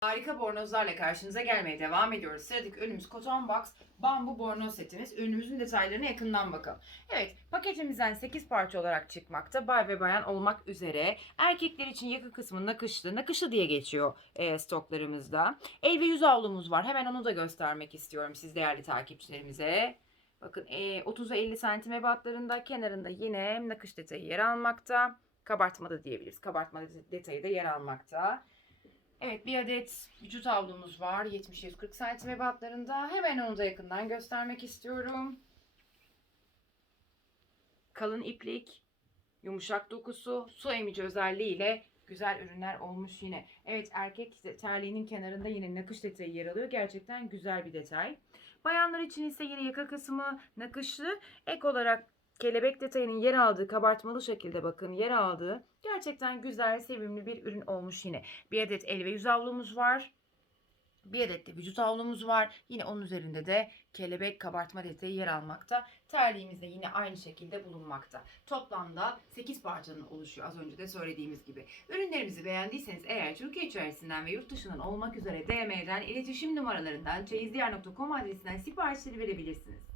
Harika bornozlarla karşınıza gelmeye devam ediyoruz. Sıradaki ürünümüz Cotton Box bambu bornoz setimiz. Ürünümüzün detaylarına yakından bakalım. Evet paketimizden 8 parça olarak çıkmakta. Bay ve bayan olmak üzere. Erkekler için yaka kısmı nakışlı. Nakışlı diye geçiyor e, stoklarımızda. El ve yüz havlumuz var. Hemen onu da göstermek istiyorum siz değerli takipçilerimize. Bakın e, 30'a 50 santim ebatlarında kenarında yine nakış detayı yer almakta. Kabartma da diyebiliriz. Kabartma detayı da yer almakta. Evet bir adet vücut havlumuz var. 70-140 santim ebatlarında. Hemen onu da yakından göstermek istiyorum. Kalın iplik, yumuşak dokusu, su emici özelliğiyle güzel ürünler olmuş yine. Evet erkek terliğinin kenarında yine nakış detayı yer alıyor. Gerçekten güzel bir detay. Bayanlar için ise yine yaka kısmı nakışlı. Ek olarak kelebek detayının yer aldığı kabartmalı şekilde bakın yer aldığı gerçekten güzel sevimli bir ürün olmuş yine. Bir adet el ve yüz havlumuz var. Bir adet de vücut havlumuz var. Yine onun üzerinde de kelebek kabartma detayı yer almakta. Terliğimiz de yine aynı şekilde bulunmakta. Toplamda 8 parçanın oluşuyor az önce de söylediğimiz gibi. Ürünlerimizi beğendiyseniz eğer Türkiye içerisinden ve yurt dışından olmak üzere DM'den iletişim numaralarından çeyizdiğer.com adresinden siparişleri verebilirsiniz.